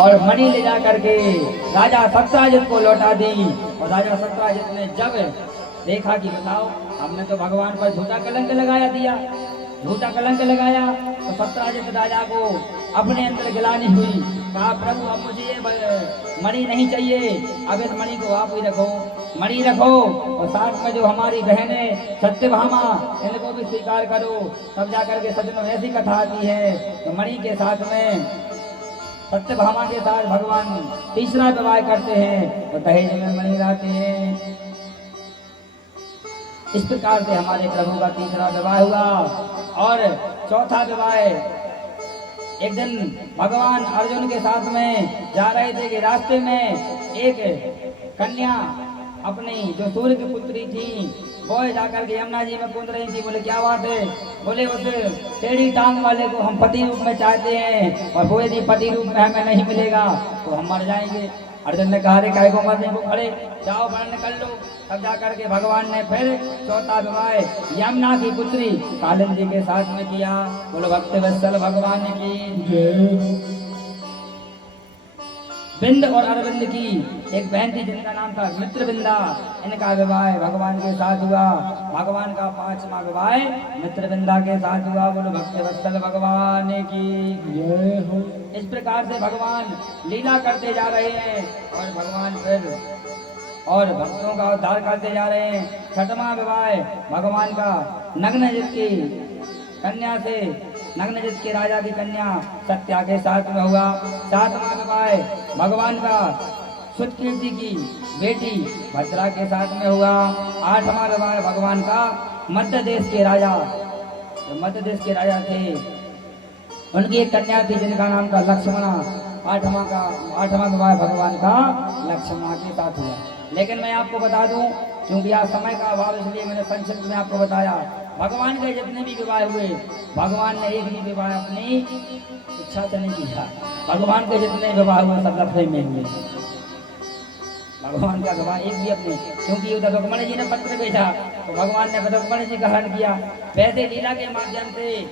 और मणि ले जा करके राजा सत्यजित को लौटा दी। और राजा सत्यजित ने जब देखा कि बताओ हमने तो भगवान पर झूठा कलंक लगाया दिया, झूठा कलंक लगाया, तो सत्यजित राजा को अपने अंदर गिलानी हुई। कहा प्रभु अब मुझे ये मणि नहीं चाहिए, अब इस मणि को आप ही रखो, मणि रखो, और साथ में जो हमारी बहन है सत्यभामा इनको भी स्वीकार करो। तब जाकर के सजनों ऐसी कथा आती है तो मणि के साथ में सत्यभामा के साथ भगवान तीसरा विवाह करते हैं, तो दहेज में मणि लाते हैं। इस प्रकार से हमारे प्रभु का तीसरा विवाह हुआ। और चौथा विवाह एक दिन भगवान अर्जुन के साथ में जा रहे थे कि रास्ते में एक कन्या अपनी जो सूर्य की पुत्री थी वो जाकर के यमुना जी में कूद रही थी। बोले क्या बात है? बोले उस टेढ़ी टांग वाले को हम पति रूप में चाहते हैं और वो यदि पति रूप में हमें नहीं मिलेगा तो हम मर जाएंगे। अर्जुन ने कहा रे काहे को मरने को खड़े, जाओ वर्ण कर लो। तब जाकर के भगवान ने फिर चौथा विवाह यमुना की पुत्री कालिंदी के साथ में किया। बोलो भक्त वत्सल भगवान की जय। बिंद और अरविंद की एक बहन थी जिनका नाम था मित्रविंदा, इनका विवाह भगवान के साथ हुआ। भगवान का पांचवा विवाह मित्रविंदा के साथ हुआ। बोलो भक्त वत्सल भगवान की जय हो। इस प्रकार से भगवान लीला करते जा रहे हैं और भगवान फिर और भक्तों का उद्धार करते जा रहे हैं। छठवां विवाह भगवान का नग्नजित की कन्या से नग्नजित के राजा की कन्या सत्या के साथ में हुआ। सातवां विवाह भगवान का सुतकीर्ति की बेटी भद्रा के साथ में हुआ। आठवां विवाह भगवान का मध्य देश के राजा, जो मध्य देश के राजा थे उनकी एक कन्या थी जिनका नाम था लक्ष्मणा। आठवां विवाह भगवान का लक्ष्मणा के साथ हुआ। लेकिन मैं आपको बता दूं, क्योंकि आज समय का अभाव इसलिए मैंने संक्षिप्त में आपको बताया, भगवान के जितने भी विवाह हुए भगवान ने एक भी विवाह अपनी इच्छा से नहीं किया। भगवान के जितने विवाह हुए सब लफड़े में हुए। भगवान का विवाह एक भी अपने, क्योंकि उधर रुक्मणी जी ने पत्र भेजा तो भगवान ने रुक्मणी जी का हरण किया। वैसे लीला के माध्यम से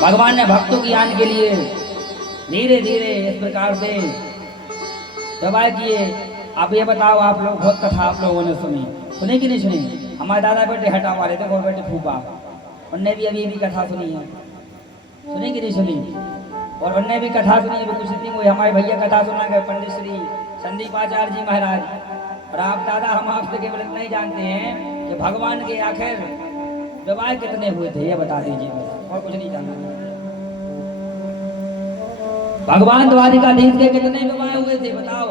भगवान ने भक्तों की आन के लिए धीरे धीरे इस प्रकार से विवाह किए। आप ये बताओ, आप लोग बहुत कथा आप लोगों ने सुनी कि नहीं सुनी? हमारे दादा बेटे हटा वाले थे, वो बेटे फूफा, उनने भी अभी भी कथा सुनी है, सुनी कि नहीं सुनी? और उनने भी कथा सुनी है। कुछ दिन हुई हमारे भैया कथा सुना गए, पंडित श्री संदीप आचार्य जी महाराज। और आप दादा हम आपसे केवल इतना ही जानते हैं कि भगवान के आखिर विवाह कितने हुए थे ये बता दीजिए, और कुछ नहीं जानना। भगवान द्वारिकाधीश के कितने विवाह हुए थे बताओ?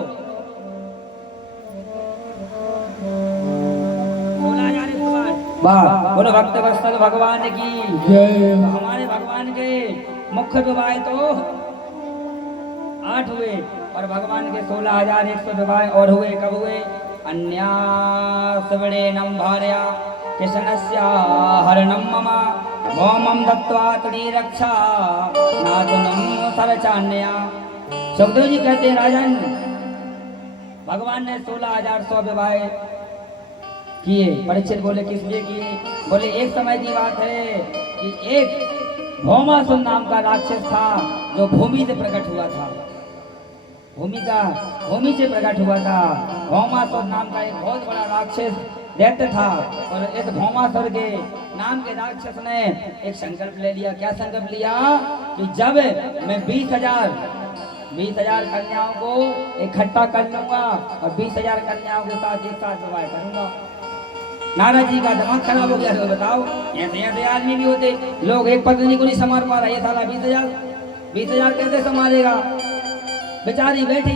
16,000 विवाह। बोलो भक्त वत्सल भगवान की जय। हमारे भगवान के मुख्य विवाह तो 8 हुए और भगवान के 16,100 विवाह और हुए। कब हुए? अन्यासवणेनं भार्या कृष्णस्य हरणं मम भौमं दत्त्वा त्रिरक्षा नातुनं सरचान्या। सुखदेव जी कहते हैं राजन, भगवान ने 16,100 विवाह किए। परीक्षित बोले किस लिए किए? बोले एक समय की बात है कि एक भौमासुर नाम का राक्षस था जो भूमि से प्रकट हुआ था। भूमि से प्रकट हुआ था। भौमासुर नाम का एक बहुत बड़ा राक्षस दैत्य था। और इस भौमासुर के नाम के राक्षस ने एक संकल्प ले लिया। क्या संकल्प लिया? कि जब मैं 20,000 कन्याओं को इकट्ठा कर लूंगा और 20,000 कन्याओं के साथ एक साथ विवाह करूंगा। नारद जी का दिमाग खराब हो गया। तो बताओ, ऐसे आदमी भी होते, लोग एक पत्नी को नहीं संभाल पा रहा, ये साला 20,000 कैसे संभालेगा? बेचारी बैठी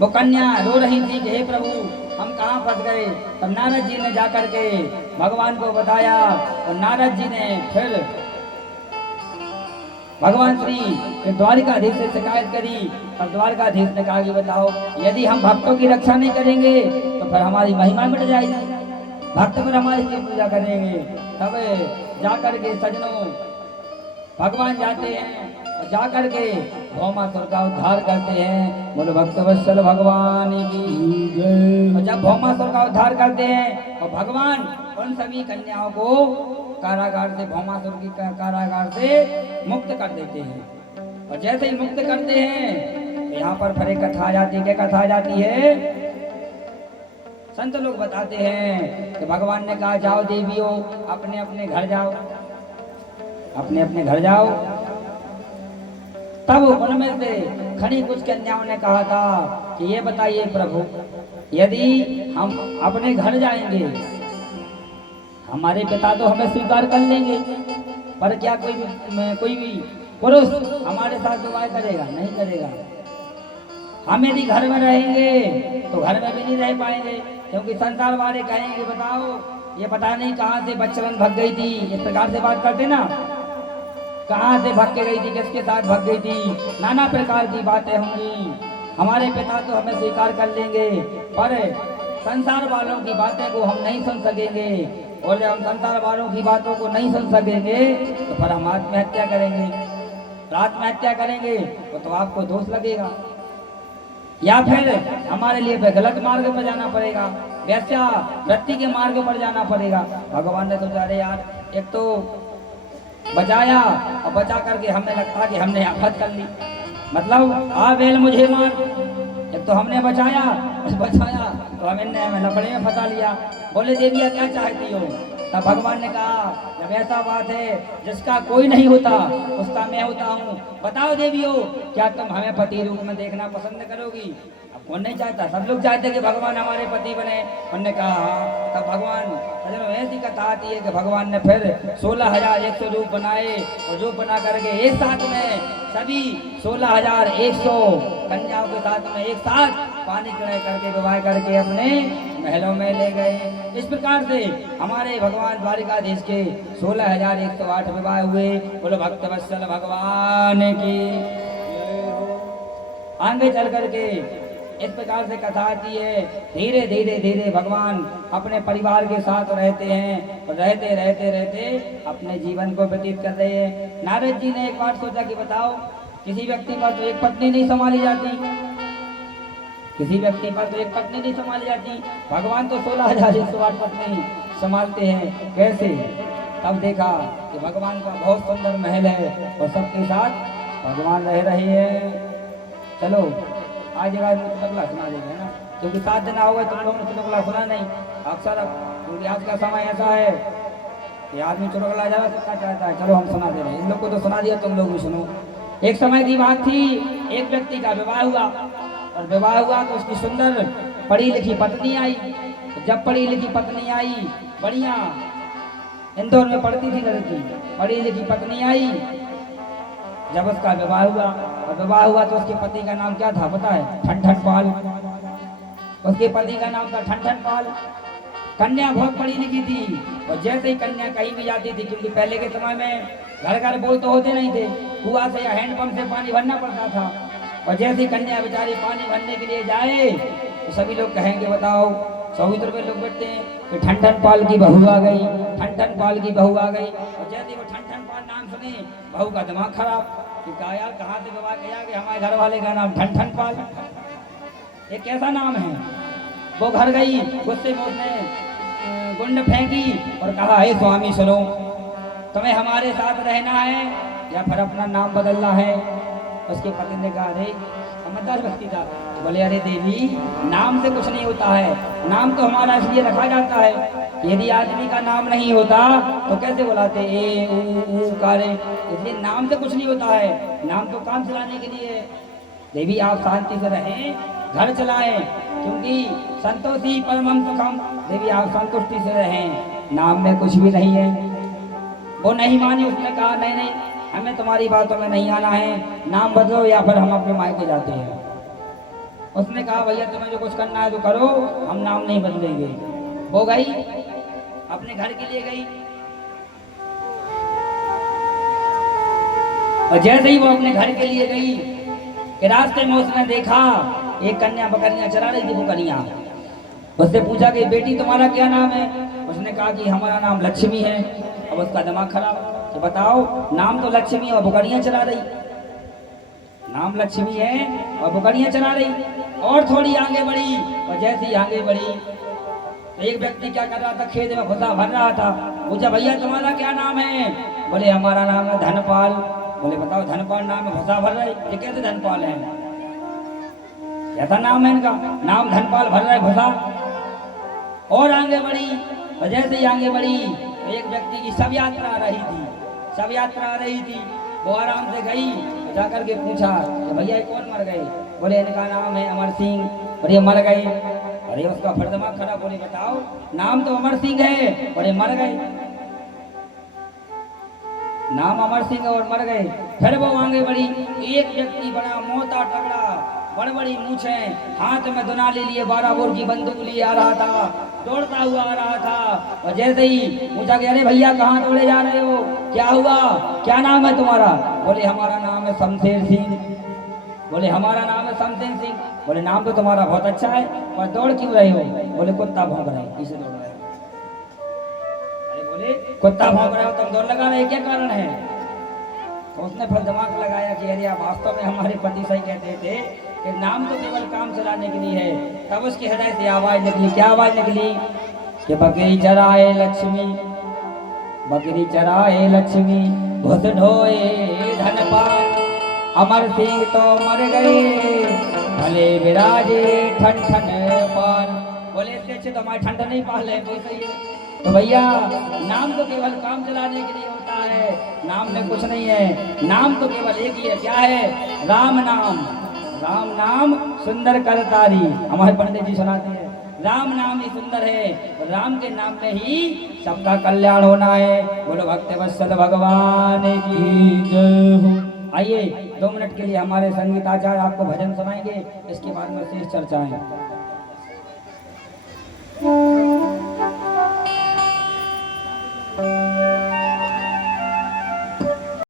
वो कन्या रो रही थी कि हे प्रभु हम कहाँ फंस गए। तब नारद जी ने जाकर के भगवान को बताया और नारद जी ने फिर भगवान श्री के द्वारिकाधीश से शिकायत करी। और द्वारिकाधीश ने कहा कि बताओ, यदि हम भक्तों की रक्षा नहीं करेंगे तो फिर हमारी महिमा मिट जाएगी, भक्त फिर हमारी क्यों पूजा करेंगे? तब जाकर के सजनों भगवान जाते हैं और जा करके भौमासुर का उद्धार करते हैं। बोलो भक्तवत्सल भगवान की जय। और जब भौमासुर का उद्धार करते हैं और भगवान उन सभी कन्याओं को कारागार से, भौमासुर की कारागार से मुक्त कर देते हैं। और जैसे ही मुक्त करते हैं तो यहाँ पर फिर एक कथा आ जाती है। क्या कथा आ जाती है? संत लोग बताते हैं कि भगवान ने कहा जाओ देवियों, अपने अपने घर जाओ, अपने अपने घर जाओ। तब उनमें से खड़ी कुछ कन्याओं ने कहा था कि ये बताइए प्रभु, यदि हम अपने घर जाएंगे, हमारे पिता तो हमें स्वीकार कर लेंगे, पर क्या कोई भी पुरुष हमारे साथ विवाह करेगा? नहीं करेगा। हम यदि घर में रहेंगे तो घर में भी नहीं रह पाएंगे, क्योंकि संसार वाले कहेंगे बताओ ये पता नहीं कहाँ से बच्चन भग गई थी। इस प्रकार से बात करते ना, कहाँ से भग के गई थी, किसके साथ भग गई थी, नाना प्रकार की बातें होंगी। हमारे पिता तो हमें स्वीकार कर लेंगे, पर संसार वालों की बातें को हम नहीं सुन सकेंगे। और जब हम संसार वालों की बातों को नहीं सुन सकेंगे तो फिर हम आत्महत्या करेंगे। आत्महत्या करेंगे तो आपको दोष लगेगा, या फिर हमारे लिए गलत मार्ग पर जाना पड़ेगा, वैसा वृत्ति के मार्ग पर जाना पड़ेगा। भगवान ने सोचा अरे यार, एक तो बचाया और बचा करके हमें लगता कि हमने आफत कर ली, मतलब आ बेल मुझे मार। एक तो हमने बचाया तो हमें लफड़े में फंसा लिया। बोले देविया क्या चाहती हो? तब भगवान ने कहा जब ऐसा बात है जिसका कोई नहीं होता उसका मैं होता हूँ, बताओ देवियों क्या तुम हमें पति रूप में देखना पसंद करोगी? अब कौन नहीं चाहता, सब लोग चाहते कि भगवान हमारे पति बने। उन्होंने कहा हाँ। तब भगवान ऐसी कथा आती है कि भगवान ने फिर 16,100 रूप बनाए, और रूप बना करके एक साथ में सभी 16,100 कन्याओं के साथ में एक साथ पानी चढ़ाई करके विवाह करके अपने महलों में ले गए। इस प्रकार से हमारे भगवान द्वारिकाधीश के 16,108 विवाह हुए। बोलो भक्तवत्सल भगवान की। आगे चल करके इस प्रकार से कथा आती है, धीरे धीरे धीरे भगवान अपने परिवार के साथ रहते हैं, और रहते रहते रहते अपने जीवन को व्यतीत कर रहे हैं। नारद जी ने एक बार सोचा कि बताओ किसी व्यक्ति पर तो एक पत्नी नहीं संभाली जाती, किसी व्यक्ति पर तो एक पत्नी नहीं संभाली जाती, भगवान तो 16,108 पत्नी संभालते हैं, कैसे? तब देखा कि भगवान का बहुत सुंदर महल है और सबके साथ भगवान रह रहे हैं। चलो आज जगह चुटकुला सुना देंगे ना, क्योंकि 7 दिन आओगे तुम लोगों ने चुटकुला सुना नहीं अक्सर, क्योंकि आज का समय ऐसा है कि आदमी चुटकुला ज़्यादा सुनना चाहता है। चलो हम सुना दे रहे हैं, इन लोग को तो सुना दिया, तुम लोग भी सुनो। एक समय की बात थी, एक व्यक्ति का विवाह हुआ, और विवाह हुआ तो उसकी सुंदर पढ़ी लिखी पत्नी आई। जब पढ़ी लिखी पत्नी आई, बढ़िया इंदौर में पढ़ती थी लड़की, पढ़ी लिखी पत्नी आई। जब उसका विवाह हुआ, और विवाह हुआ तो उसके पति का नाम क्या था पता है? ठन पाल। उसके पति का नाम था ठन पाल। कन्या बहुत पढ़ी लिखी थी, और जैसे ही कन्या कहीं भी जाती थी, क्योंकि पहले के समय में घर घर बोल तो होते नहीं थे, कुआं से या हैंडपंप से पानी भरना पड़ता था। और जैसे ही कन्या बेचारी पानी भरने के लिए जाए तो सभी लोग कहेंगे बताओ, चौबीस रुपये लोग बैठते हैं कि ठन पाल की बहू आ गई, ठन पाल की बहू आ गई। और जैसे वो ठन पाल नाम सुने, बहू का दिमाग खराब कि कहा यार कहाँ से विवाह किया कि हमारे घर वाले का नाम ठन पाल, ये कैसा नाम है? वो घर गई, गुस्से में उसने गुंड फेंकी और कहा हे स्वामी सुनो, तुम्हें हमारे साथ रहना है या फिर अपना नाम बदलना है? उसके पति ने कहा अरे समझदार व्यक्ति था, बोले अरे देवी नाम से कुछ नहीं होता है, नाम तो हमारा इसलिए रखा जाता है, यदि आदमी का नाम नहीं होता तो कैसे बुलाते ए ऊ कारे, इसलिए नाम से कुछ नहीं होता है, नाम तो काम चलाने के लिए। देवी आप शांति से रहें, घर चलाएं, क्योंकि संतोषी परमम सुखम। देवी आप संतुष्टि से रहें, नाम में कुछ भी नहीं है। वो नहीं मानी, उसने कहा नहीं नहीं हमें तुम्हारी बातों में नहीं आना है, नाम बदलो या फिर हम अपने मायके जाते हैं। उसने कहा भैया तुम्हें जो कुछ करना है तो करो, हम नाम नहीं बदलेंगे। वो गई अपने घर के लिए गई, और जैसे ही वो अपने घर के लिए गई कि रास्ते में उसने देखा एक कन्या बकरियां चरा रही थी। वो कन्या उससे पूछा कि बेटी तुम्हारा क्या नाम है? उसने कहा कि हमारा नाम लक्ष्मी है। अब उसका दिमाग खराब कि बताओ नाम तो लक्ष्मी और बकरियां चरा रही। नाम लक्ष्मी है और बुकड़ियां चला रही। और थोड़ी आगे बढ़ी और जैसे ही आगे बढ़ी तो एक व्यक्ति क्या कर रहा था, खेत में भूसा भर रहा था। पूछा भैया तुम्हारा क्या नाम है? बोले हमारा नाम है धनपाल। बोले बताओ धनपाल नाम है भूसा भर रहे, ये कैसे धनपाल है? कैसा नाम है इनका? नाम धनपाल भर रहे भूसा। और आगे बढ़ी और जैसे ही आगे बढ़ी तो एक व्यक्ति की शव यात्रा आ रही थी, शव यात्रा आ रही थी। वो आराम से गई, जाकर के पूछा कि भैया ये कौन मर गए? बोले इनका नाम है अमर सिंह। और ये मर गए। अरे उसका फिर दिमाग खराब। बोले बताओ नाम तो अमर सिंह है और ये मर गए। नाम अमर सिंह और मर गए। फिर वो आगे बढ़ी। एक व्यक्ति बड़ा मोटा तगड़ा, बड़ी बड़ी मूछे, हाथ में दुनाली लिए 12 बोर की बंदूक लिए आ रहा था, दौड़ता हुआ आ रहा था। और जैसे ही पूछा कि अरे भैया कहाँ दौड़े जा रहे हो, क्या हुआ, क्या नाम है तुम्हारा? बोले हमारा नाम है शमशेर सिंह। बोले हमारा नाम है शमशेर सिंह। बोले नाम तो तुम्हारा बहुत अच्छा है पर दौड़ क्यों रहे हो? बोले कुत्ता भौंक रहे, इसे दौड़ रहे हो। अरे बोले कुत्ता भौंक रहे हो तुम दौड़ लगा रहे, क्या कारण है? तो उसने फिर दिमाग लगाया कि अरे वास्तव में हमारे पति सही कहते थे कि नाम तो केवल काम चलाने के लिए है। तब उसके हृदय से आवाज निकली। क्या आवाज निकली? कि बकरी चराए लक्ष्मी, बकरी चराए लक्ष्मी, भुस ढोए धनपाल, अमर सिंह तो मर गए, भले विराजे ठन ठन पाल। बोले इससे अच्छे तो हमारे ठंड नहीं पाल है। बोल सही है। तो भैया नाम तो केवल काम चलाने के लिए होता है, नाम में कुछ नहीं है। नाम तो केवल एक ही है, क्या है? राम नाम। राम नाम सुंदर करतारी, हमारे पंडित जी सुनाते हैं। राम नाम ही सुंदर है, राम के नाम में ही सबका कल्याण होना है। बोलो भक्त वत्सल भगवान की जय हो। आइए 2 मिनट के लिए हमारे संगीत आचार्य आपको भजन सुनाएंगे, इसके बाद में शेष चर्चाएं।